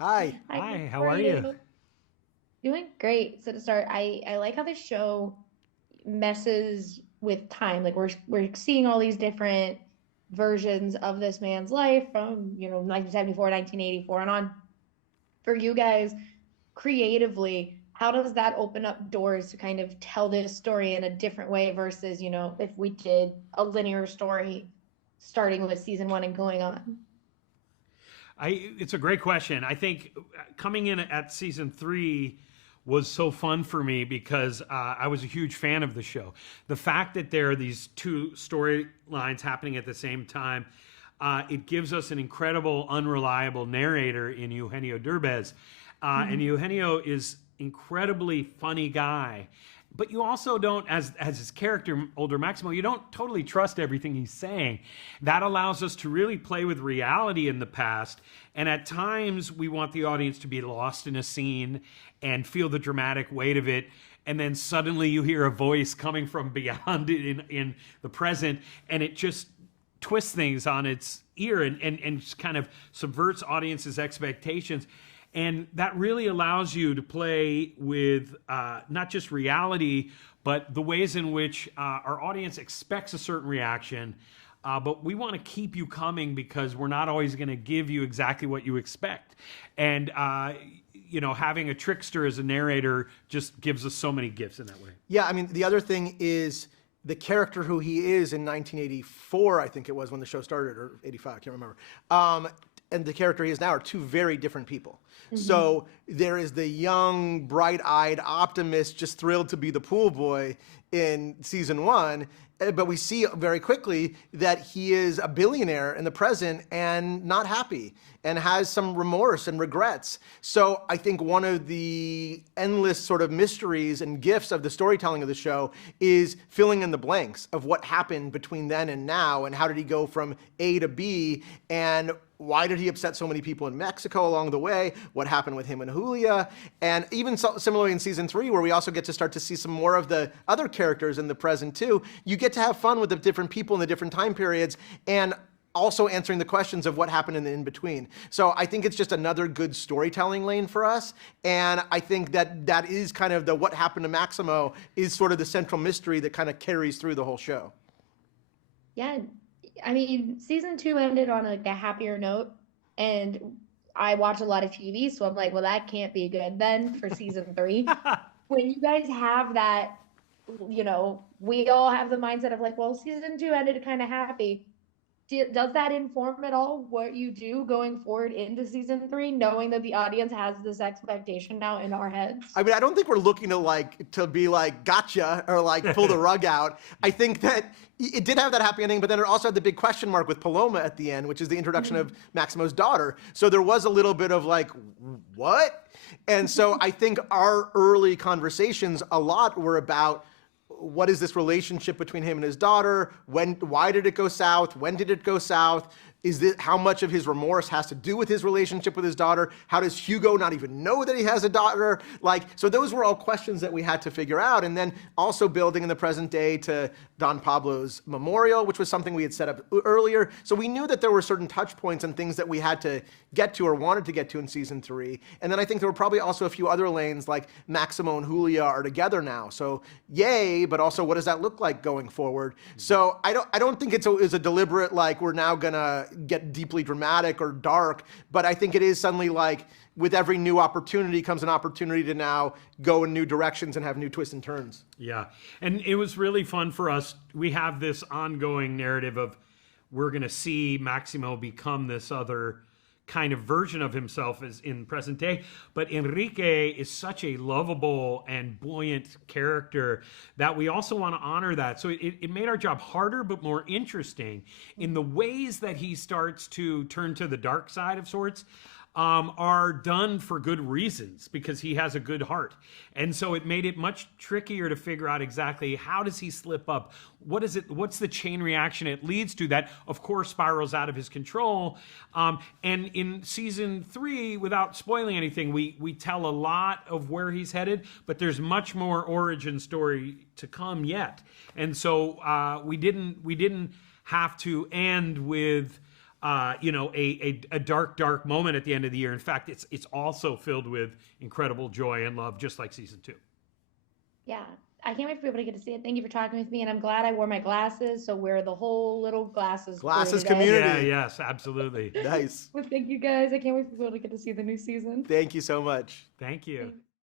Hi. Hi, Hi, how how are are you? you? Doing great. So to start, I like how this show messes with time. Like we're seeing all these different versions of this man's life from, 1974, 1984 and on. For you guys, creatively, how does that open up doors to kind of tell this story in a different way versus, if we did a linear story starting with season one and going on? It's a great question. I think coming in at season three was so fun for me because I was a huge fan of the show. The fact that there are these two storylines happening at the same time, it gives us an incredible, unreliable narrator in Eugenio Derbez. And Eugenio is incredibly funny guy. But you also don't, as his character, older Maximo, you don't totally trust everything he's saying. That allows us to really play with reality in the past. And at times, we want the audience to be lost in a scene and feel the dramatic weight of it. And then suddenly you hear a voice coming from beyond it in the present, and it just twists things on its ear and just kind of subverts audiences' expectations. And that really allows you to play with not just reality, but the ways in which our audience expects a certain reaction. But we want to keep you coming because we're not always going to give you exactly what you expect. And, having a trickster as a narrator just gives us so many gifts in that way. Yeah, I mean, the other thing is the character who he is in 1984, I think it was when the show started, or 85, I can't remember. And the character he is now are two very different people. So there is the young, bright-eyed optimist, just thrilled to be the pool boy in season one. But we see very quickly that he is a billionaire in the present and not happy and has some remorse and regrets. So I think one of the endless sort of mysteries and gifts of the storytelling of the show is filling in the blanks of what happened between then and now, and how did he go from A to B, and why did he upset so many people in Mexico along the way? What happened with him and Julia? And even similarly in season three, where we also get to start to see some more of the other characters in the present too, you get to have fun with the different people in the different time periods, and also answering the questions of what happened in the in-between. So I think it's just another good storytelling lane for us. And I think that is kind of the what happened to Maximo is sort of the central mystery that kind of carries through the whole show. Yeah, I mean, season two ended on like a happier note, and I watch a lot of TV, so I'm like, well, that can't be good then for season three. When you guys have that, we all have the mindset of like, well, season two ended kind of happy. Does that inform at all what you do going forward into season three, knowing that the audience has this expectation now in our heads? I mean, I don't think we're looking to be like gotcha or like pull the rug out. I think that it did have that happy ending, but then it also had the big question mark with Paloma at the end, which is the introduction of Maximo's daughter. So there was a little bit of like, what? And so I think our early conversations a lot were about, what is this relationship between him and his daughter? Why did it go south? When did it go south? Is this how much of his remorse has to do with his relationship with his daughter? How does Hugo not even know that he has a daughter? So those were all questions that we had to figure out. And then also building in the present day to Don Pablo's memorial, which was something we had set up earlier. So we knew that there were certain touch points and things that we had to get to or wanted to get to in season three. And then I think there were probably also a few other lanes, like Maximo and Julia are together now. So yay, but also what does that look like going forward? So I don't think it's a deliberate, like, we're now gonna get deeply dramatic or dark, but I think it is suddenly like with every new opportunity comes an opportunity to now go in new directions and have new twists and turns. Yeah. And it was really fun for us. We have this ongoing narrative of we're going to see Maximo become this other kind of version of himself as in present day. But Enrique is such a lovable and buoyant character that we also want to honor that. So it made our job harder, but more interesting in the ways that he starts to turn to the dark side of sorts. Are done for good reasons because he has a good heart. And so it made it much trickier to figure out exactly how does he slip up? What's the chain reaction it leads to that, of course, spirals out of his control. And in season three, without spoiling anything, we tell a lot of where he's headed, but there's much more origin story to come yet. And so we didn't have to end with a dark moment at the end of the year. In fact, it's also filled with incredible joy and love, just like season 2. Yeah, I can't wait for people to get to see it. Thank you for talking with me, and I'm glad I wore my glasses. So wear the whole little glasses. Glasses crew today. community. Yeah, yes, absolutely. Nice. Well, thank you guys. I can't wait for people to get to see the new season. Thank you so much. Thank you. Thanks.